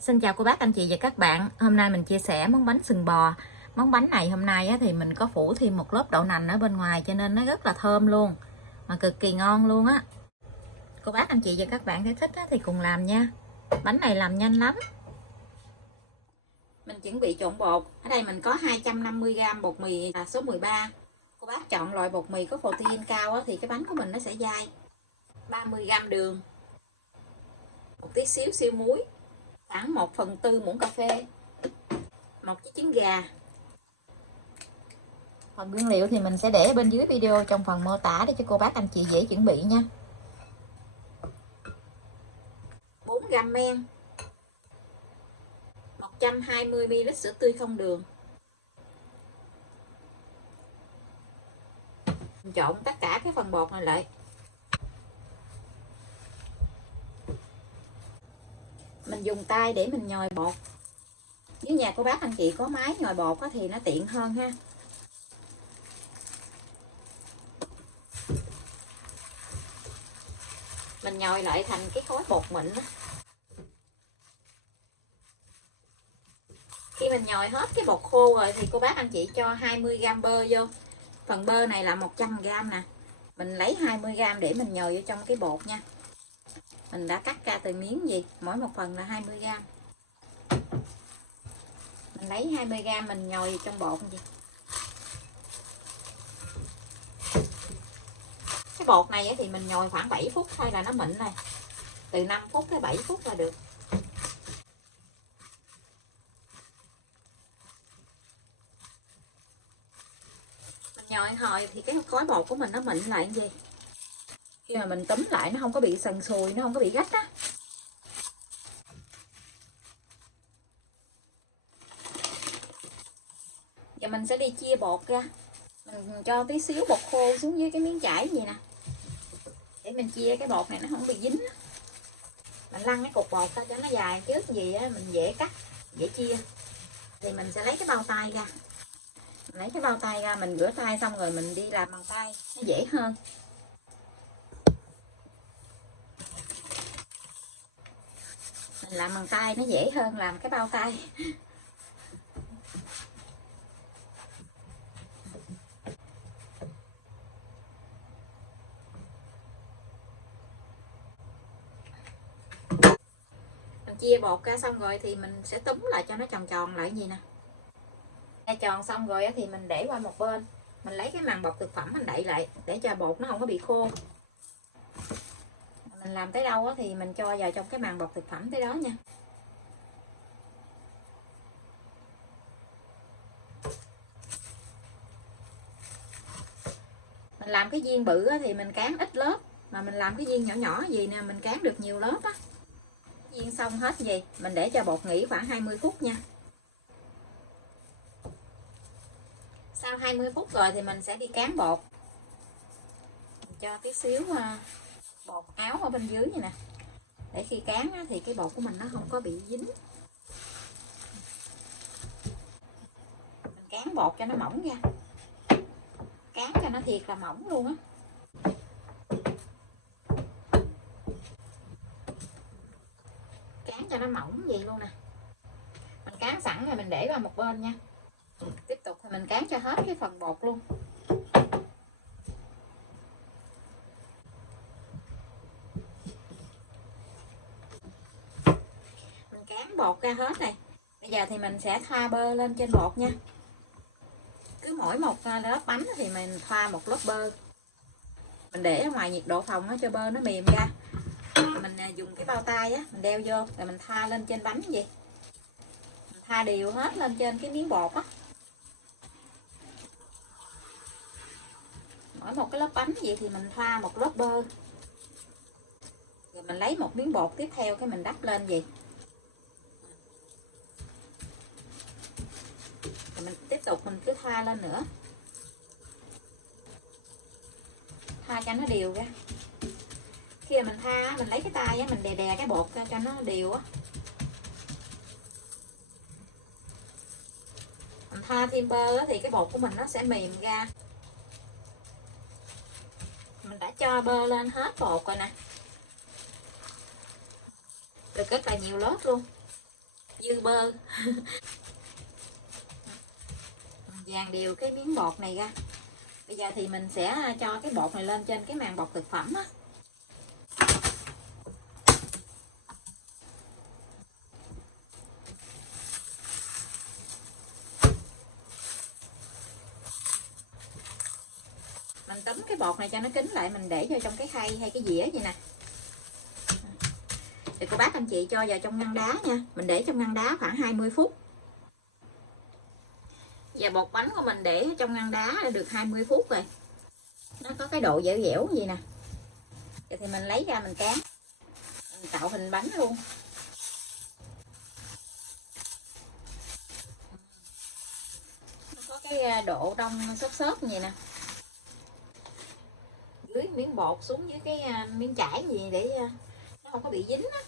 Xin chào cô bác, anh chị và các bạn. Hôm nay mình chia sẻ món bánh sừng bò. Món bánh này hôm nay thì mình có phủ thêm một lớp đậu nành ở bên ngoài cho nên nó rất là thơm luôn, mà cực kỳ ngon luôn á. Cô bác, anh chị và các bạn thấy thích thì cùng làm nha. Bánh này làm nhanh lắm. Mình chuẩn bị trộn bột. Ở đây mình có 250g bột mì số 13. Cô bác chọn loại bột mì có protein cao thì cái bánh của mình nó sẽ dai. 30g đường, một tí xíu siêu muối, khoảng 1/4 muỗng cà phê, một chiếc trứng gà. Phần nguyên liệu thì mình sẽ để bên dưới video trong phần mô tả để cho cô bác anh chị dễ chuẩn bị nha. 4g men, 120ml sữa tươi không đường. Mình trộn tất cả cái phần bột này lại. Mình dùng tay để mình nhồi bột. Nếu nhà cô bác anh chị có máy nhồi bột thì nó tiện hơn ha. Mình nhồi lại thành cái khối bột mịn đó. Khi mình nhồi hết cái bột khô rồi thì cô bác anh chị cho 20g bơ vô. Phần bơ này là 100g nè. Mình lấy 20g để mình nhồi vô trong cái bột nha. Mình đã cắt ra từng miếng gì, mỗi một phần là 20g. Mình lấy 20g mình nhồi vô trong bột gì. Cái bột này thì mình nhồi khoảng 7 phút thôi là nó mịn này. Từ 5 phút tới 7 phút là được. Mình nhồi hồi thì cái khối bột của mình nó mịn lại như gì. Khi mà mình túm lại nó không có bị sần sùi, nó không có bị gách á. Giờ mình sẽ đi chia bột ra. Mình cho tí xíu bột khô xuống dưới cái miếng chải gì nè, để mình chia cái bột này nó không bị dính. Mình lăn cái cục bột ra cho nó dài trước gì á, mình dễ cắt, dễ chia. Thì mình sẽ lấy cái bao tay ra. Mình lấy cái bao tay ra, mình rửa tay xong rồi mình đi làm bằng tay, nó dễ hơn. Mình làm bằng tay nó dễ hơn làm cái bao tay. Mình chia bột ra xong rồi thì mình sẽ túm lại cho nó tròn tròn lại gì nè. Ra tròn xong rồi thì mình để qua một bên. Mình lấy cái màng bọc thực phẩm mình đậy lại để cho bột nó không có bị khô. Mình làm tới đâu thì mình cho vào trong cái màng bọc thực phẩm tới đó nha. Mình làm cái viên bự thì mình cán ít lớp, mà mình làm cái viên nhỏ nhỏ gì nè mình cán được nhiều lớp á. Viên xong hết gì mình để cho bột nghỉ khoảng 20 phút nha. Sau 20 phút rồi thì mình sẽ đi cán bột. Mình cho tí xíu bột áo ở bên dưới này nè, để khi cán thì cái bột của mình nó không có bị dính. Mình cán bột cho nó mỏng ra, cán cho nó thiệt là mỏng luôn á. Cán cho nó mỏng vậy luôn nè. Mình cán sẵn rồi mình để qua một bên nha. Tiếp tục thì mình cán cho hết cái phần bột luôn. Mình cán bột ra hết này. Bây giờ thì mình sẽ thoa bơ lên trên bột nha. Cứ mỗi một lớp bánh thì mình thoa một lớp bơ. Mình để ở ngoài nhiệt độ phòng cho bơ nó mềm ra. Mình dùng cái bao tay á, mình đeo vô rồi mình thoa lên trên bánh gì. Mình thoa đều hết lên trên cái miếng bột á. Mỗi một cái lớp bánh vậy thì mình thoa một lớp bơ. Rồi mình lấy một miếng bột tiếp theo cái mình đắp lên vậy. Rồi mình tiếp tục mình cứ thoa lên nữa. Thoa cho nó đều ra. Khi mà mình thoa mình lấy cái tay mình đè đè cái bột cho nó đều á. Mình thoa thêm bơ thì cái bột của mình nó sẽ mềm ra. Mình đã cho bơ lên hết bột rồi nè, được rất là nhiều lớp luôn. dư bơ. Dàn đều cái miếng bột này ra. Bây giờ thì mình sẽ cho cái bột này lên trên cái màng bọc thực phẩm á. Mình túm cái bột này cho nó kín lại, mình để vô trong cái khay hay cái dĩa vậy nè. Thì cô bác anh chị cho vào trong ngăn đá nha. Mình để trong ngăn đá khoảng 20 phút. Và bột bánh của mình để trong ngăn đá được 20 phút rồi. Nó có cái độ dẻo dẻo gì nè. Rồi thì mình lấy ra mình cán. Mình tạo hình bánh luôn. Nó có cái độ đông xốp xốp như vậy nè. Dưới miếng bột xuống dưới cái miếng chải gì để nó không có bị dính á.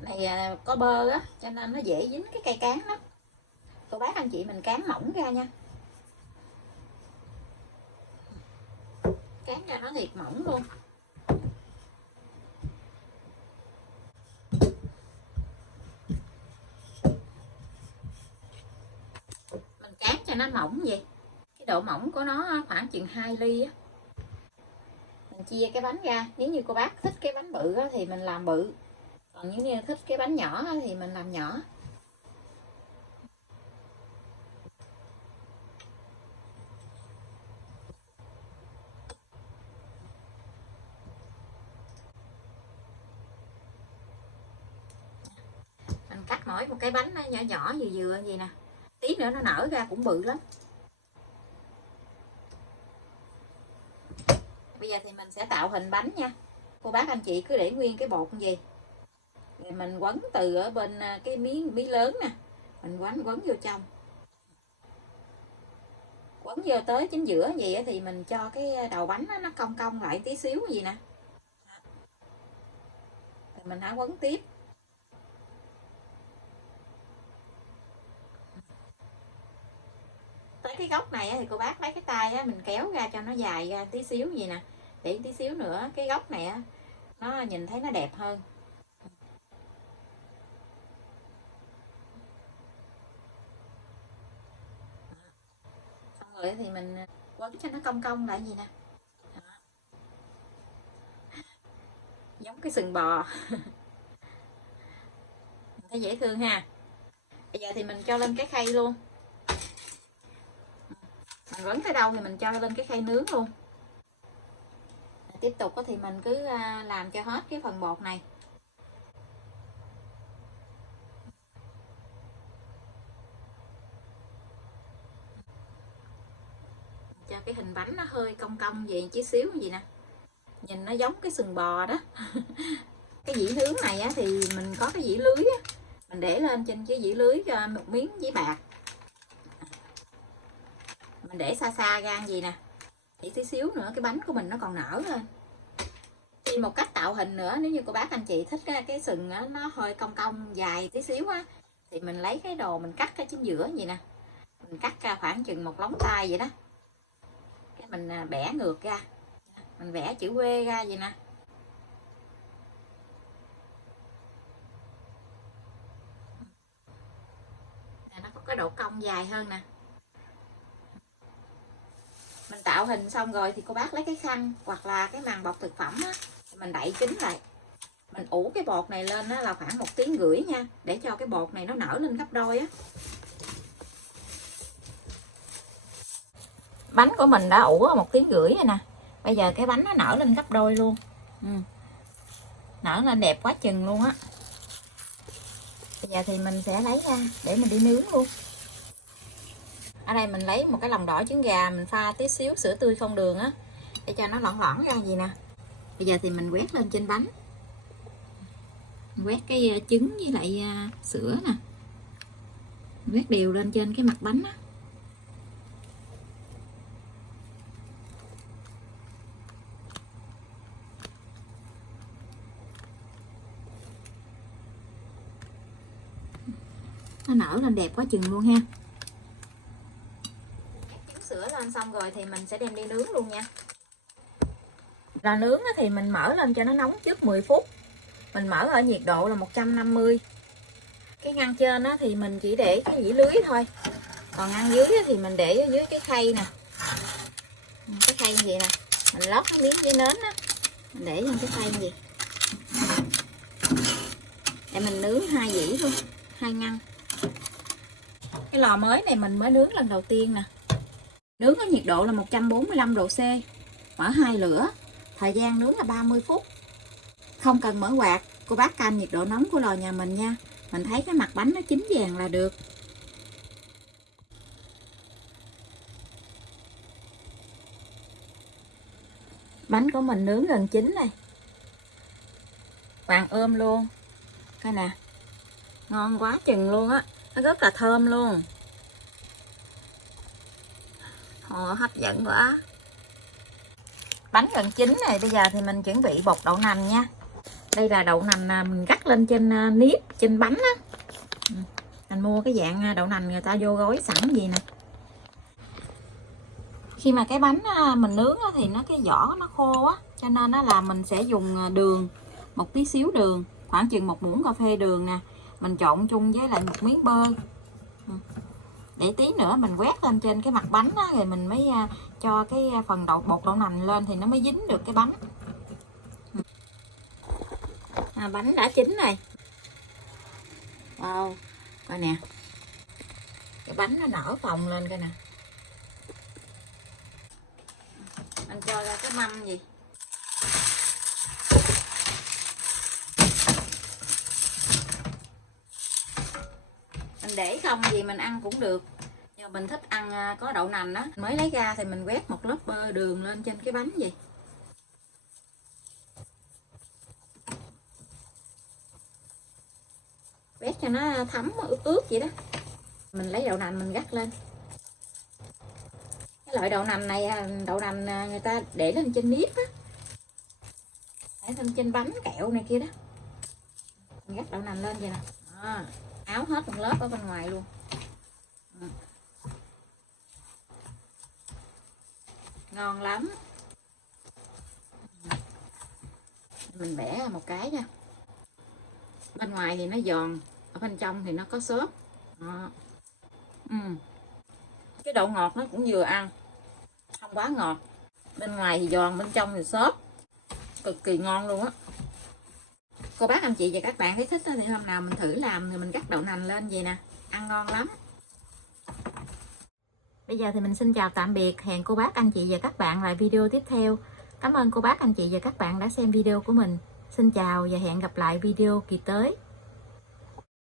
Này có bơ á cho nên nó dễ dính cái cây cán đó. Cô bác anh chị mình cán mỏng ra nha. Cán ra nó thiệt mỏng luôn. Mình cán cho nó mỏng vậy. Cái độ mỏng của nó khoảng chừng 2 ly á. Mình chia cái bánh ra. Nếu như cô bác thích cái bánh bự á, thì mình làm bự. Còn nếu như thích cái bánh nhỏ á, thì mình làm nhỏ. Mình cắt mỗi một cái bánh nó nhỏ nhỏ vừa vừa vậy nè. Tí nữa nó nở ra cũng bự lắm. Bây giờ thì mình sẽ tạo hình bánh nha. Cô bác anh chị cứ để nguyên cái bột như vậy. Rồi mình quấn từ ở bên cái miếng lớn nè. Mình quấn vô trong. Quấn vô tới chính giữa vậy thì mình cho cái đầu bánh nó cong cong lại tí xíu gì nè. Rồi mình hãy quấn tiếp. Tới cái góc này thì cô bác lấy cái tay mình kéo ra cho nó dài ra tí xíu gì nè. Để tí xíu nữa cái góc này nó nhìn thấy nó đẹp hơn. Xong rồi thì mình quấn cho nó cong cong lại gì nè. Giống cái sừng bò. Thấy dễ thương ha. Bây giờ thì mình cho lên cái khay luôn. Mình quấn tới đâu thì mình cho lên cái khay nướng luôn. Tiếp tục thì mình cứ làm cho hết cái phần bột này. Cho cái hình bánh nó hơi cong cong vậy chút xíu gì nè. Nhìn nó giống cái sừng bò đó. Cái dĩa nướng này thì mình có cái dĩa lưới mình để lên trên cái dĩa lưới một miếng giấy bạc. Mình để xa xa ra gì nè. Chỉ tí xíu nữa cái bánh của mình nó còn nở lên. Thì một cách tạo hình nữa, nếu như cô bác anh chị thích cái sừng nó hơi cong cong dài tí xíu thì mình lấy cái đồ mình cắt cái chính giữa vậy nè. Mình cắt ra khoảng chừng một lóng tay vậy đó. Cái mình bẻ ngược ra. Mình vẽ chữ V ra vậy nè. Nó có cái độ cong dài hơn nè. Mình tạo hình xong rồi thì cô bác lấy cái khăn hoặc là cái màng bọc thực phẩm mình đậy kín lại. Mình ủ cái bột này lên là khoảng 1,5 tiếng nha, để cho cái bột này nó nở lên gấp đôi á. Bánh của mình đã ủ 1,5 tiếng rồi nè. Bây giờ cái bánh nó nở lên gấp đôi luôn. Nở lên đẹp quá chừng luôn á. Bây giờ thì mình sẽ lấy ra để mình đi nướng luôn. Ở đây mình lấy một cái lòng đỏ trứng gà, mình pha tí xíu sữa tươi không đường để cho nó loãng loãng ra gì nè. Bây giờ thì mình quét lên trên bánh. Mình quét cái trứng với lại sữa nè. Mình quét đều lên trên cái mặt bánh á. Nó nở lên đẹp quá chừng luôn ha. Trứng sữa lên xong xong rồi thì mình sẽ đem đi nướng luôn nha. Là nướng thì mình mở lên cho nó nóng trước 10 phút. Mình mở ở nhiệt độ là 150. Cái ngăn trên thì mình chỉ để cái dĩ lưới thôi. Còn ngăn dưới thì mình để ở dưới cái khay nè. Cái khay như vậy nè. Mình lót cái miếng giấy nến á. Mình để lên cái khay như vậy. Để mình nướng 2 dĩ thôi, 2 ngăn. Cái lò mới này mình mới nướng lần đầu tiên nè. Nướng ở nhiệt độ là 145 độ C. Mở 2 lửa. Thời gian nướng là 30 phút. Không cần mở quạt. Cô bác canh nhiệt độ nóng của lò nhà mình nha. Mình thấy cái mặt bánh nó chín vàng là được. Bánh của mình nướng gần chín này. Vàng ươm luôn. Coi nè. Ngon quá chừng luôn á. Nó rất là thơm luôn. Hấp dẫn quá. Bánh gần chín này. Bây giờ thì mình chuẩn bị bột đậu nành nha. Đây là đậu nành mình gắt lên trên nếp, trên bánh á. Mình mua cái dạng đậu nành người ta vô gói sẵn gì nè. Khi mà cái bánh mình nướng thì cái vỏ nó khô á, cho nên là mình sẽ dùng đường, một tí xíu đường, khoảng chừng 1 muỗng cà phê đường nè, mình trộn chung với lại 1 miếng bơ. Để tí nữa mình quét lên trên cái mặt bánh á, rồi mình mới cho cái phần bột đậu nành lên thì nó mới dính được cái bánh. Bánh đã chín này. Wow, coi nè, cái bánh nó nở phồng lên coi nè. Mình cho ra cái mâm gì. Mình để không gì mình ăn cũng được. Nhưng mình thích ăn có đậu nành á. Mới lấy ra thì mình quét một lớp bơ đường lên trên cái bánh gì. Quét cho nó thấm ướt ướt vậy đó. Mình lấy đậu nành mình gắt lên. Cái loại đậu nành này, đậu nành người ta để lên trên nếp á, để lên trên bánh kẹo này kia đó. Mình gắt đậu nành lên vậy nè. Áo hết một lớp ở bên ngoài luôn. Ngon lắm. Mình bẻ một cái nha. Bên ngoài thì nó giòn, ở bên trong thì nó có xốp. Cái độ ngọt nó cũng vừa ăn, không quá ngọt. Bên ngoài thì giòn, bên trong thì xốp, cực kỳ ngon luôn á. Cô bác anh chị và các bạn thấy thích thì hôm nào mình thử làm thì mình cắt đậu nành lên vậy nè, ăn ngon lắm. Bây giờ thì mình xin chào tạm biệt, hẹn cô bác anh chị và các bạn lại video tiếp theo. Cảm ơn cô bác anh chị và các bạn đã xem video của mình. Xin chào và hẹn gặp lại video kỳ tới.